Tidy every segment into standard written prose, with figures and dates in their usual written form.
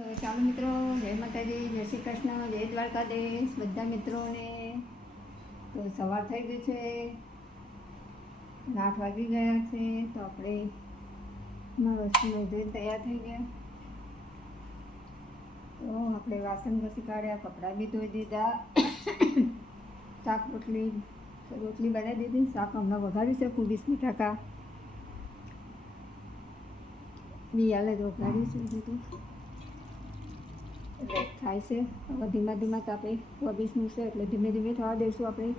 ચાલો મિત્રો, જય માતાજી, જય શ્રી કૃષ્ણ, જય દ્વારકાધીશ બધા મિત્રોને. તો સવાર થઈ ગઈ છે, 8 વાગી ગયા છે. તો આપણે વસ્તુ ધોઈને તૈયાર થઈ ગયા. તો આપણે વાસણ ઘસી કાઢ્યા, કપડાં બી ધોઈ દીધા, શાક રોટલી બનાવી દીધી. શાક હમણાં વઘાર્યું છે, 20% બિયાલે જ વઘાર્યું છે બધું. થાય છે હવે ધીમા તાપે 24નું છે એટલે ધીમે ધીમે થવા દઈશું આપણે.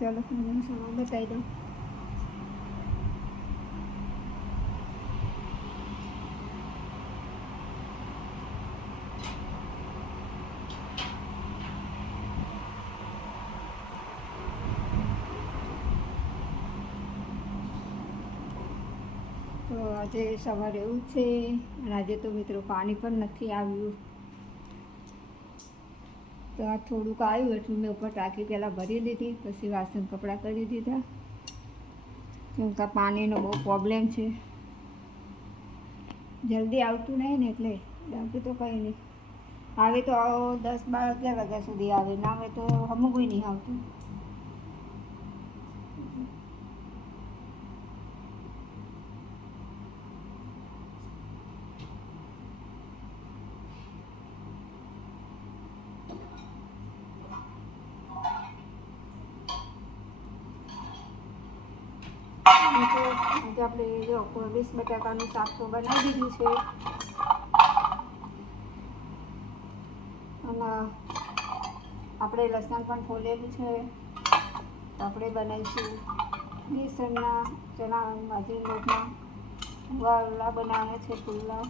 ચાલો સામાન બતાવી દઉં. તો આજે સવારે એવું છે, અને આજે તો મિત્રો પાણી પણ નથી આવ્યું. તો આ થોડુંક આવ્યું એટલું મેં ઉપર ટાંકી પહેલાં ભરી દીધી, પછી વાસણ કપડાં કરી દીધા. કેમ કે પાણીનો બહુ પ્રોબ્લેમ છે, જલ્દી આવતું નહીં ને એટલે બાકી તો કંઈ નહીં. આવે તો 10-12 વાગ્યા સુધી આવે, ના આવે તો હમું નહીં આવતું. આજે આપણે જો 20% શાક તો બનાવી દીધું છે, અને આપણે લસણ પણ ફોલેલું છે. આપણે બનાવીશું બેસનના ચણા બાજરી લોટના વાળલા બનાવવાના છે, પુલ્લા.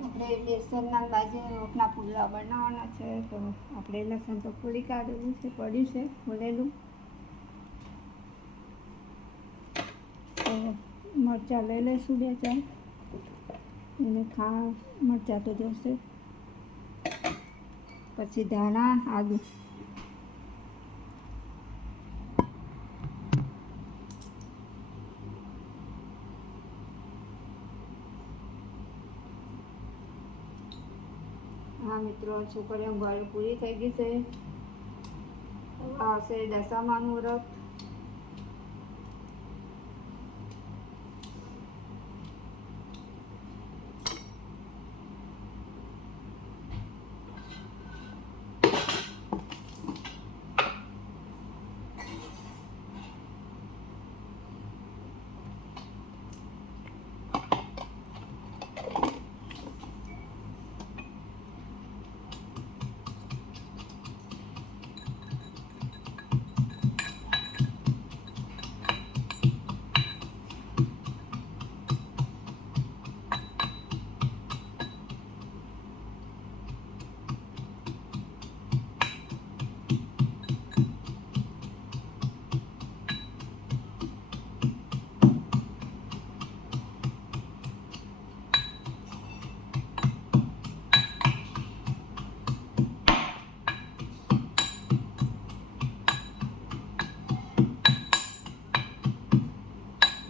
આપણે બેસનના બાજરી રોટના પુલ્લા બનાવવાના છે. તો આપણે લસણ તો ફોલી કાઢેલું છે, પડ્યું છે ફોલેલું. તો મરચાં લઈ લઈશું 2-4, એને મરચાં તો જોશે. પછી ધાણા, આદુ. હા મિત્રો, છોકરીઓ ગળ પૂરી થઈ ગઈ છે. આવશે દશામાનું વ્રત.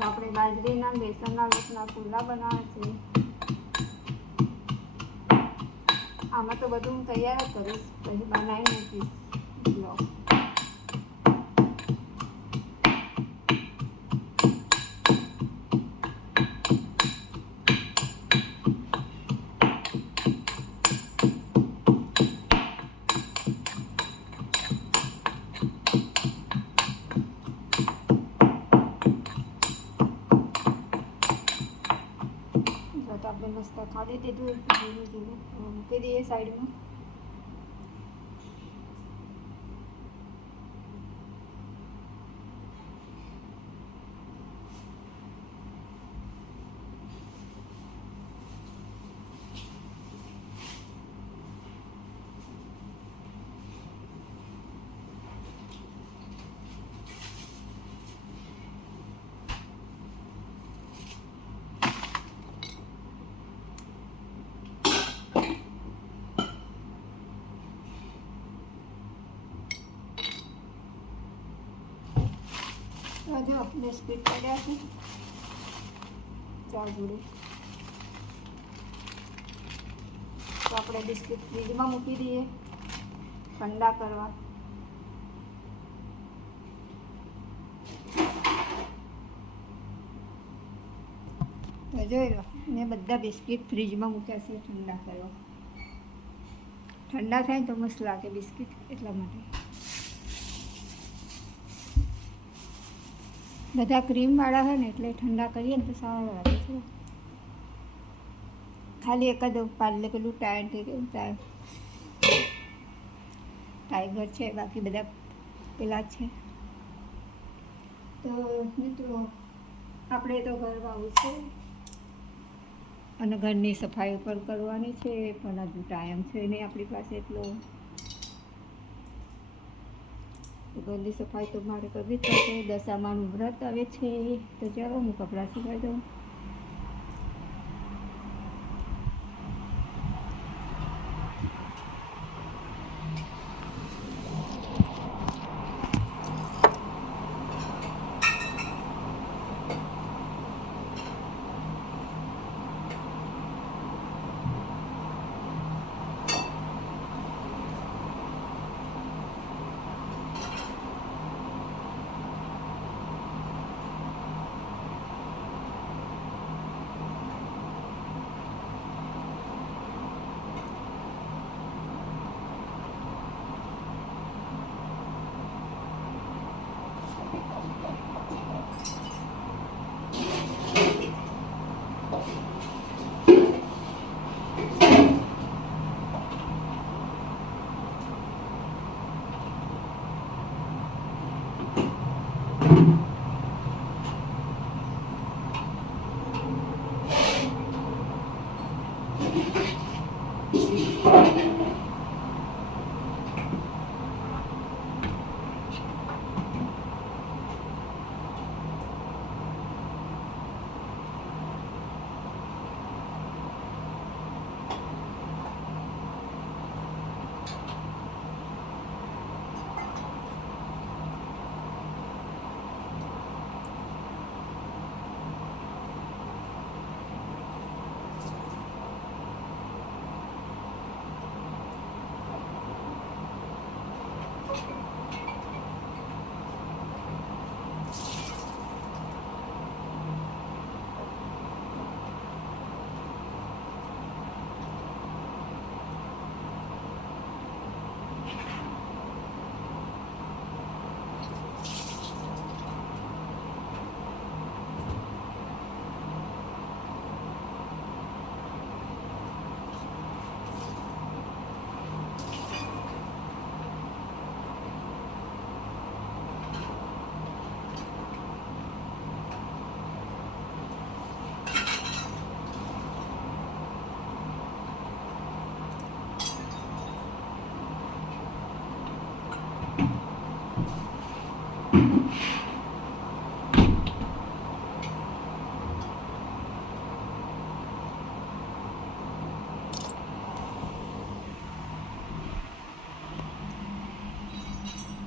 આપણે બાજરીના બેસનના લોટના પુલ્લા બનાવે છે. આમાં તો બધું હું તૈયાર જ કરીશ, પછી બનાવી નાખીશ. આપણે મસ્ત ખાલી દીધું, ધીરું મૂકી દઈએ સાઈડમાં. જો બિસ્કિટ પડ્યા છે ચા જોડે, તો આપણે બિસ્કિટ ફ્રીજમાં મૂકી દઈએ ઠંડા કરવા. તો જોઈ લો, મેં બધા બિસ્કિટ ફ્રીજમાં મૂક્યા છે ઠંડા કરવા. ઠંડા થાય તો મસ્ત લાગે બિસ્કિટ, એટલા માટે. બધા ક્રીમવાળા હોય ને એટલે ઠંડા કરીએ ને તો સારા લાગે છે. ખાલી એક જ પાર્લે પેલું ટાઈગર છે, બાકી બધા પેલા છે. તો મિત્રો આપણે તો ઘરમાં આવું છે અને ઘરની સફાઈ પણ કરવાની છે, પણ હજુ ટાઈમ છે નહીં આપણી પાસે એટલો. ઘરની સફાઈ તો મારે કરવી જ પડશે. દશામાનું વ્રત આવે છે, તો ચાલો હું કપડાં સુકાઈ દઉં.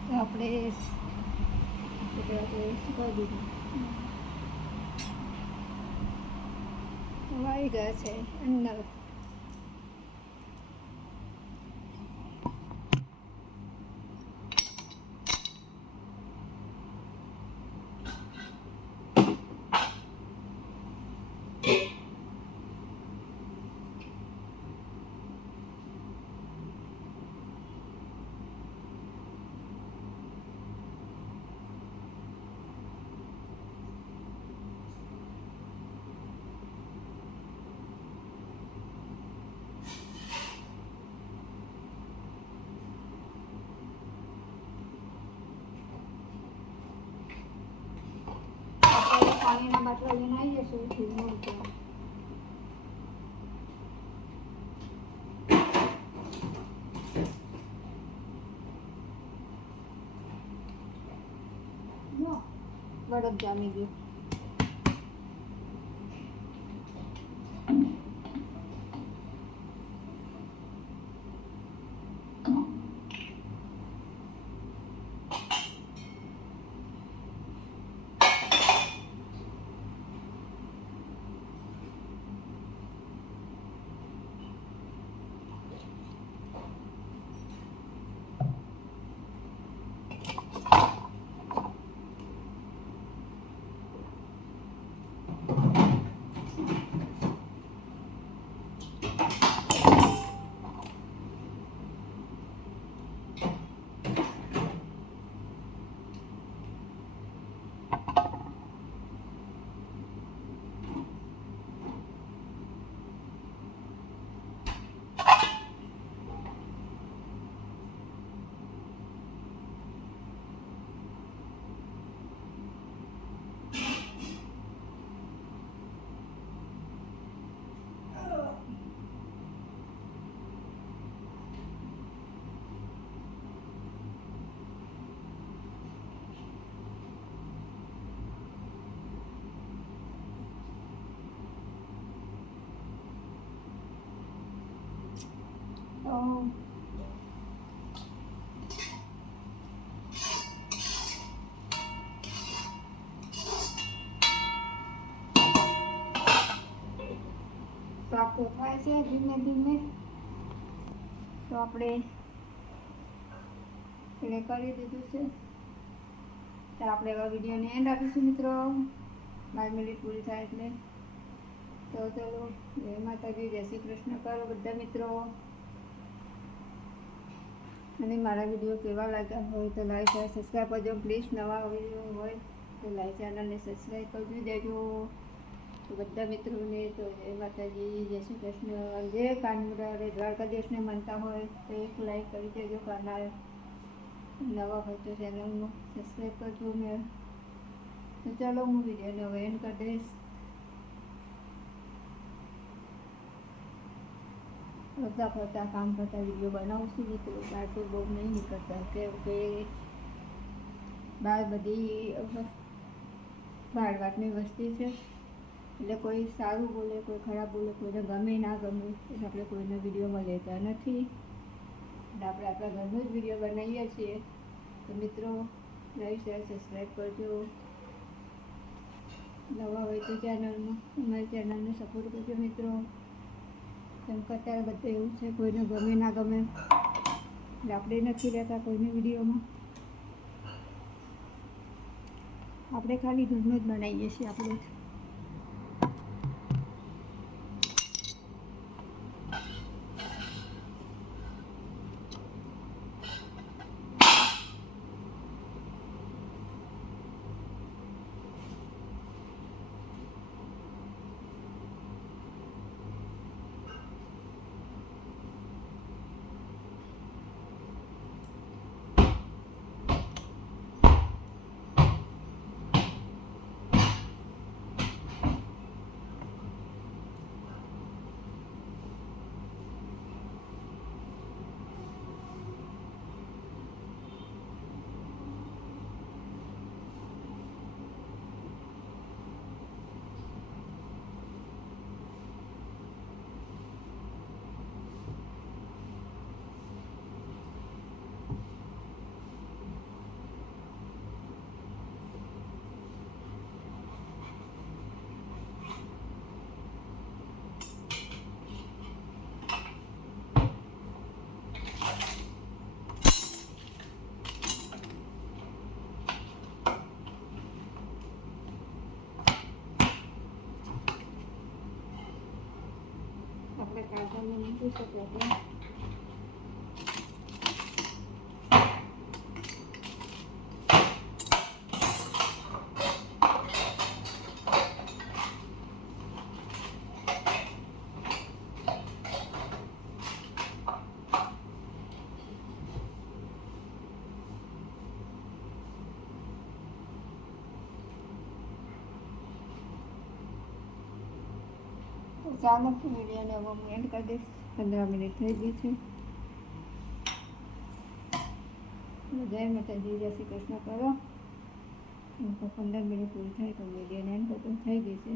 તો આપણે સુકાઈ દીધું, આવી ગયા છે અંદર. પાણીના બાટલા લઈને આવી જશું ફ્રીજમાં મૂકવા. બળદ જામી ગયું. તો શાક તો થાય છે ધીમે ધીમે. તો આપણે એને કરી દીધું છે. તો આપણે એવા વિડીયોને એન્ડ આપીશું મિત્રો, 12 મિનિટ પૂરી થાય એટલે. તો ચલો, જય માતાજી, જય શ્રી કૃષ્ણ કરો બધા મિત્રો. અને મારા વિડીયો કેવા લાગ્યા હોય તો લાઈક શેર સબસ્ક્રાઈબ કરજો પ્લીઝ. નવા વિડીયો હોય તો લાઈક ચેનલને સબસ્ક્રાઈબ કરજો દેજો. તો બધા મિત્રોને તો જય માતાજી, જય શ્રી કૃષ્ણ. જે કાનમુરારે દ્વારકાધીશને માનતા હોય તો એક લાઈક કરી દેજો. કાના નવા હોય તો ચેનલમાં સબસ્ક્રાઈબ કરજો મેં. તો ચાલો, હું વિડીયોને હવે એન્ડ કરી દઈશ. ફરતા ફરતા કામ કરતા વિડીયો બનાવું છું મિત્રો. બહાર તો બહુ નહીં નીકળતા, કેમ કે બહાર બધી ભાડવાટની વસ્તી છે. એટલે કોઈ સારું બોલે, કોઈ ખરાબ બોલે, કોઈને ગમે ના ગમે એટલે આપણે કોઈને વિડીયોમાં લેતા નથી. એટલે આપણે આપણા ઘરનો જ વિડીયો બનાવીએ છીએ. તો મિત્રો, લાઈક શેર સબસ્ક્રાઈબ કરજો. નવા હોય તો ચેનલમાં અમારી ચેનલને સપોર્ટ કરજો મિત્રો. કેમ કે અત્યારે બધું એવું છે, કોઈને ગમે ના ગમે એટલે આપણે નથી રહેતા કોઈને વિડીયોમાં. આપણે ખાલી ઘરનું જ બનાવીએ છીએ આપણે. આપણે કાઢવાનું મૂકી શકીએ આપણે. ચાલો, વિડીયોને હવે હું એન્ડ કરી દઈશ. 15 મિનિટ થઈ ગઈ છે. જય માતાજી, જય શ્રી કૃષ્ણ કરો. 15 મિનિટ પૂરી થાય તો વિડીયોને એન્ડ કરતો થઈ ગઈ છે.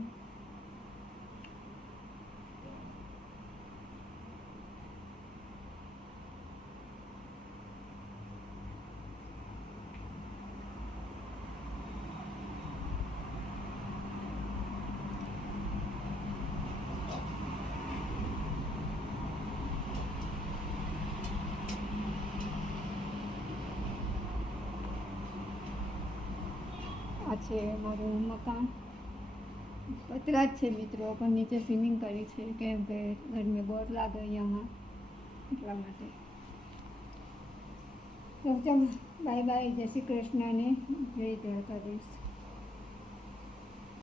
આ છે મારું મકાન. પતરા જ છે મિત્રો, પણ નીચે સ્વિમિંગ કરી છે કેમ કે ગરમી બહુ લાગે અહીંયામાં, એટલા માટે. તો ચાલો બાય બાય, જય શ્રી કૃષ્ણ ને જય દ્વારકાધીશ.